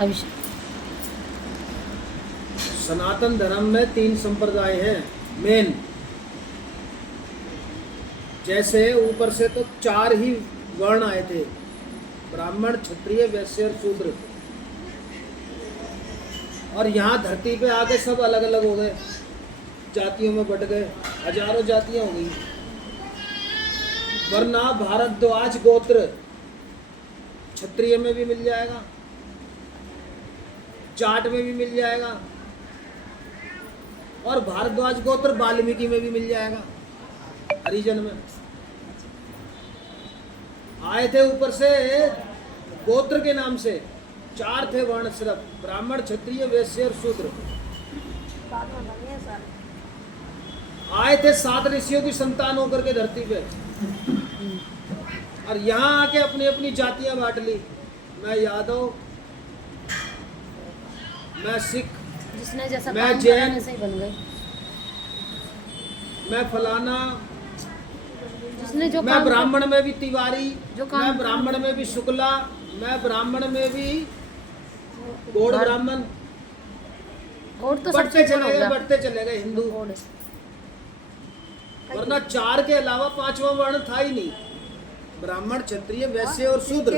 अभिषेक। सनातन धर्म में 3 संप्रदाय हैं मेन। जैसे ऊपर से तो 4 ही वर्ण आए थे, ब्राह्मण, क्षत्रिय, वैश्य और शूद्र। और यहाँ धरती पे आके सब अलग अलग हो गए, जातियों में बट गए, हजारों जातियां हो गई। वरना भारद्वाज गोत्र क्षत्रिय में भी मिल जाएगा, जाट में भी मिल जाएगा, और भारद्वाज गोत्र वाल्मीकि में भी मिल जाएगा, हरिजन में। आए थे ऊपर से गोत्र के नाम से, 4 थे वर्ण सिर्फ, ब्राह्मण, क्षत्रिय, वैश्य और शूद्र। आए थे 7 ऋषियों की संतान होकर के धरती पे, और यहाँ आके अपनी अपनी जातियां बांट ली। मैं यादव, मैं सिख, जिसने जैसा मैं काम जैन, करा वैसे ही बन गए। मैं फलाना, जिसने जो मैं काम ब्राह्मण में भी तिवारी, जो काम मैं ब्राह्मण में भी शुक्ला, मैं ब्राह्मण में भी गौड़ ब्राह्मण। और तो सब बढ़ते चीज़ हो चले गए, गया। बढ़ते चले गए हिंदू। और वरना 4 के अलावा 5वां वर्ण था ही नहीं, ब्राह्मण, क्षत्रिय, वैश्य और शूद्र।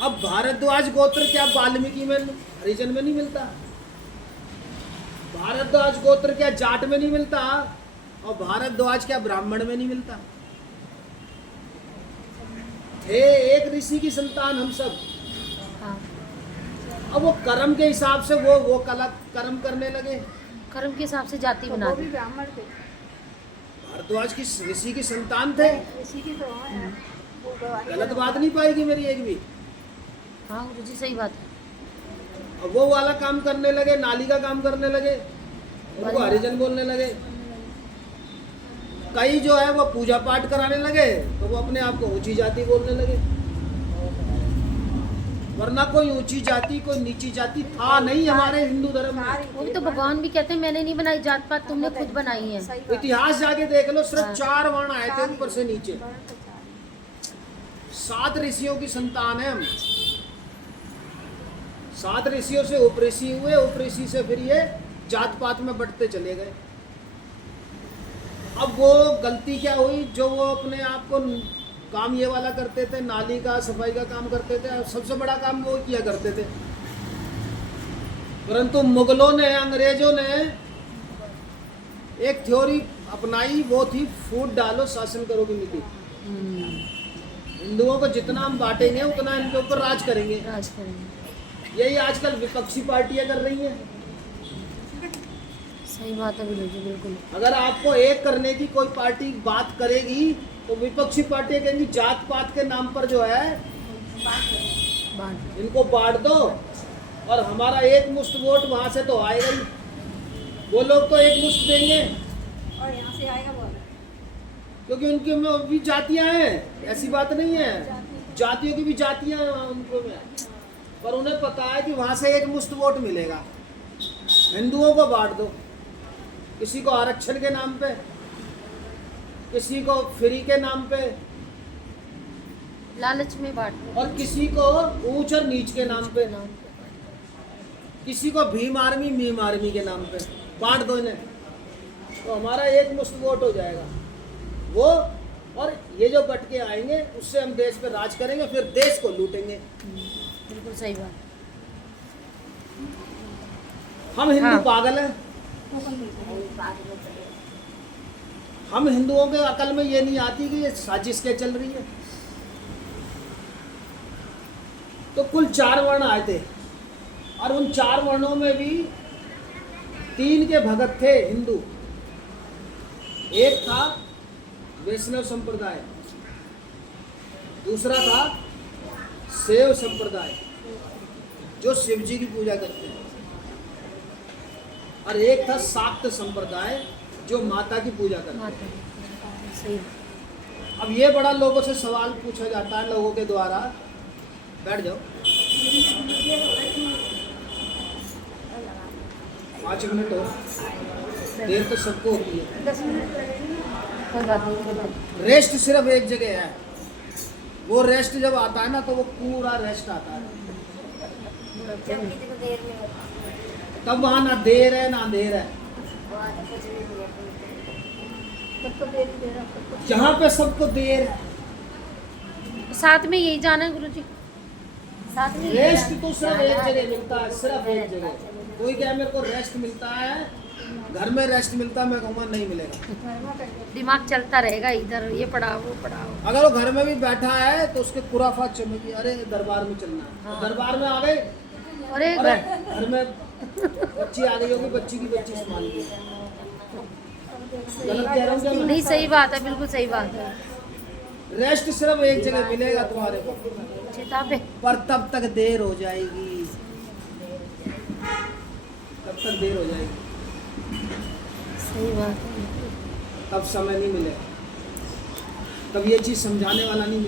अब भारद्वाज गोत्र क्या वाल्मीकि में, हरिजन में नहीं मिलता? भारद्वाज गोत्र क्या जाट में नहीं मिलता? और भारद्वाज क्या ब्राह्मण में नहीं मिलता? थे एक ऋषि की संतान हम सब। हाँ, अब वो कर्म के हिसाब से वो कर्म करने लगे। कर्म के हिसाब से जाति बना दी। ब्राह्मण थे, भारद्वाज की ऋषि की संतान थे, ऋषि की तो है। वो गवाही गलत बात नहीं पाएगी मेरी एक भी। हाँ गुरु जी, सही बात है। अब वो वाला काम करने लगे, नाली का काम करने लगे, उनको हरिजन बोलने लगे। कई जो है वो पूजा पाठ कराने लगे, तो वो अपने आप को ऊंची जाति बोलने लगे। वरना कोई ऊंची जाति, कोई नीची जाति था नहीं हमारे हिंदू धर्म में। वो भी तो भगवान भी कहते हैं मैंने नहीं बनाई जात पात, तुमने खुद बनाई है। सही बात। इतिहास जाके देख लो, सिर्फ हाँ। 4 वर्ण आए थे ऊपर से नीचे। वर्ण तो 4। 7 ऋषियों की संतान है हम। 7 ऋषियों से उपऋषि हुए, उपऋषि से फिर ये जात पात में बढ़ते चले गए। अब वो गलती क्या हुई, जो वो अपने आप को काम ये वाला करते थे, नाली का सफाई का काम करते थे, सबसे बड़ा काम वो किया करते थे। परंतु मुगलों ने, अंग्रेजों ने एक थ्योरी अपनाई, वो थी फूट डालो शासन करो की नीति। हिंदुओं को जितना हम बांटेंगे उतना इनके ऊपर राज करेंगे। राज करेंगे। यही आजकल विपक्षी पार्टियां कर रही हैं। सही बात है गुरु जी, बिल्कुल। अगर आपको एक करने की कोई पार्टी बात करेगी तो विपक्षी पार्टियां कहेंगी जात पात के नाम पर जो है बांट। इनको बांट दो, और हमारा एक मुश्त वोट वहां से तो आएगा ही। वो लोग तो एक मुश्त देंगे, और यहाँ से आएगा वो क्योंकि उनके में भी जातियां हैं, ऐसी बात नहीं है, जातियों की भी जातियां हैं उनको में। पर उन्हें पता है कि वहां से एक मुश्त वोट मिलेगा। हिंदुओं को बांट दो, किसी को आरक्षण के नाम पे, किसी को फ्री के नाम पे, लालच में बांट। और किसी को ऊंच और नीच के नाम पे, किसी को भीम आर्मी मीम आर्मी के नाम पे बांट दो इन्हें, तो हमारा एक मुश्त वोट हो जाएगा वो। और ये जो बट के आएंगे उससे हम देश पे राज करेंगे, फिर देश को लूटेंगे। बिल्कुल सही बात। हम हिंदू हाँ। पागल हैं। हम हिंदुओं के अकल में ये नहीं आती कि ये साजिश क्या चल रही है। तो कुल 4 वर्ण आए थे, और उन 4 वर्णों में भी 3 के भगत थे हिंदू। एक था वैष्णव संप्रदाय, दूसरा था शैव संप्रदाय जो शिव जी की पूजा करते हैं, और एक था शाक्त संप्रदाय जो माता की पूजा करते हैं। सही। अब ये बड़ा लोगों से सवाल पूछा जाता है लोगों के द्वारा। बैठ जाओ, 5 मिनट हो, देर तो सबको होती है। 10 मिनट लगेंगे। कोई बात नहीं। रेस्ट सिर्फ एक जगह है, वो रेस्ट जब आता है ना तो वो पूरा रेस्ट आता है, जब कितनी देर में होता है। तब वहाँ ना देर है ना अंधेर है। वहाँ तो कुछ भी नहीं है। सबको देर ही देर है, सबको। जहाँ पे सबको देर है, साथ में यही जाना है गुरुजी। साथ में रेस्ट तो सिर्फ एक जगह मिलता है, सिर्फ एक जगह। कोई क्या मेरे को रेस्ट मिलता है, घर में रेस्ट मिलता है, मैं कहूँगा नहीं मिलेगा। दिमाग चलता रहेगा, इधर ये पढ़ाओ वो पढ़ाओ। अगर वो घर में भी बैठा है तो उसके खुराफात चमेगी, अरे दरबार में चलना है। हाँ। दरबार में आ गए, अरे अरे घर घर में बच्ची आ गई होगी, बच्ची की बच्ची संभाल ली। गलत कह रहा हूँ क्या मैं? नहीं, सही बात है, बिल्कुल सही बात है। रेस्ट सिर्फ एक जगह मिलेगा तुम्हारे को, किताबें पर तब तक देर हो जाएगी, तब तक देर हो जाएगी, सही बात है। तब समय नहीं मिलेगा, तब ये चीज़ समझाने वाला नहीं मिलेगा।